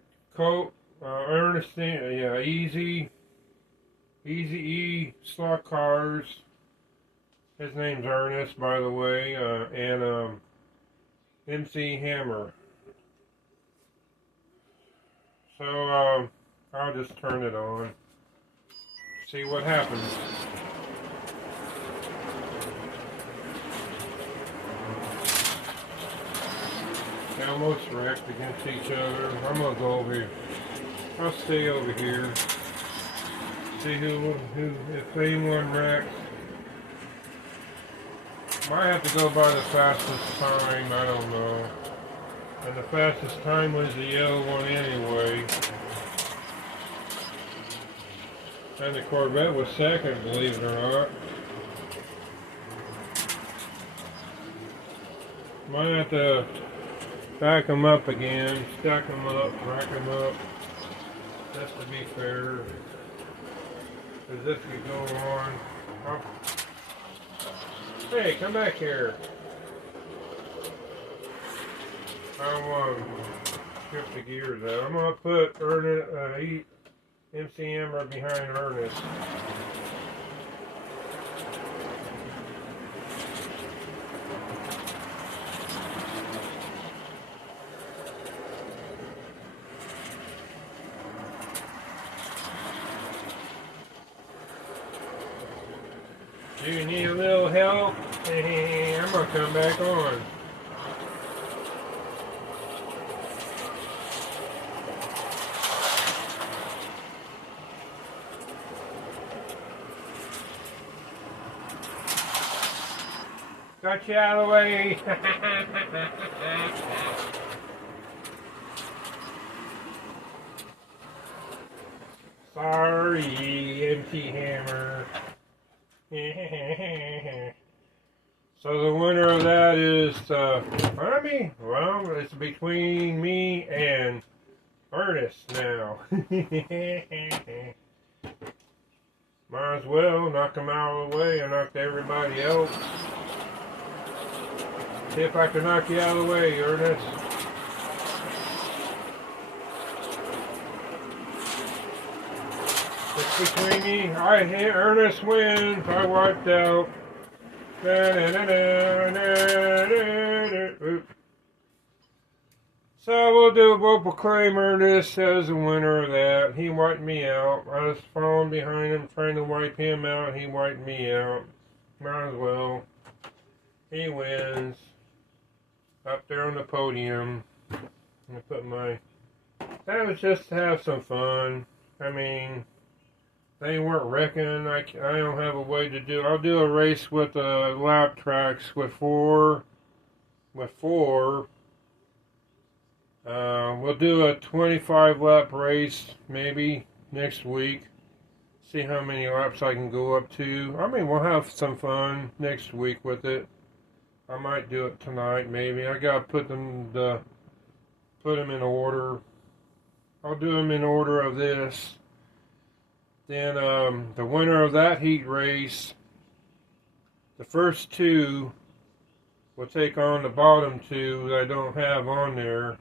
Ernestine, Easy E slot cars. His name's Ernest, by the way, and MC Hammer. So I'll just turn it on, see what happens. They almost wrecked against each other. I'm gonna go over here. I'll stay over here. See who if anyone wrecks. Might have to go by the fastest time, I don't know. And the fastest time was the yellow one anyway. And the Corvette was second, believe it or not. Might have to back them up again, stack them up, rack them up, just to be fair. Because this could go on. Hey, come back here. I want to shift the gears out. I'm going to put MC Hammer behind Ernest. Do you need a little help? I'm going to come back on. Got you out of the way. Sorry, MC Hammer. So the winner of that is Army. Well, it's between me and Ernest now. Might as well knock him out of the way. I knocked everybody else. See if I can knock you out of the way, Ernest. It's between me. Ernest wins. I wiped out. So we'll proclaim Ernest as the winner of that. He wiped me out. I was following behind him, trying to wipe him out. He wiped me out. Might as well. He wins. Up there on the podium. I'm gonna put my. That was just to have some fun. I mean, they weren't wrecking. I don't have a way to do. I'll do a race with lap tracks with four. We'll do a 25 lap race maybe next week. See how many laps I can go up to. I mean, we'll have some fun next week with it. I might do it tonight, maybe. I gotta put them in order. I'll do them in order of this. Then the winner of that heat race, the first two will take on the bottom two that I don't have on there.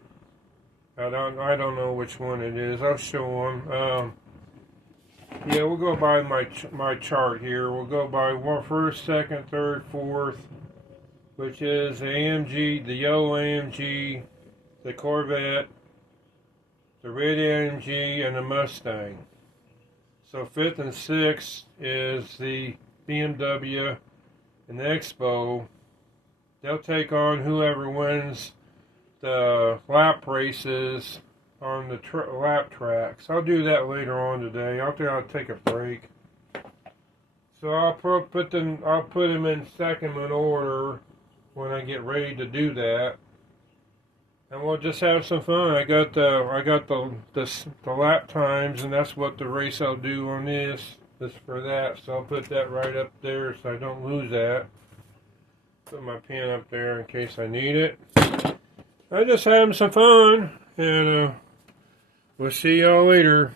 I don't know which one it is. I'll show them. Yeah, we'll go by my chart here. We'll go by first, second, third, fourth. Which is the AMG, the yellow AMG, the Corvette, the red AMG, and the Mustang. So fifth and sixth is the BMW and the Expo. They'll take on whoever wins the lap races on the lap tracks. I'll do that later on today. I'll take a break. So I'll put them in second in order when I get ready to do that, and we'll just have some fun. I got the lap times, and that's what the race I'll do on this for that. So I'll put that right up there so I don't lose that. Put my pen up there in case I need it. I just having some fun, and we'll see y'all later.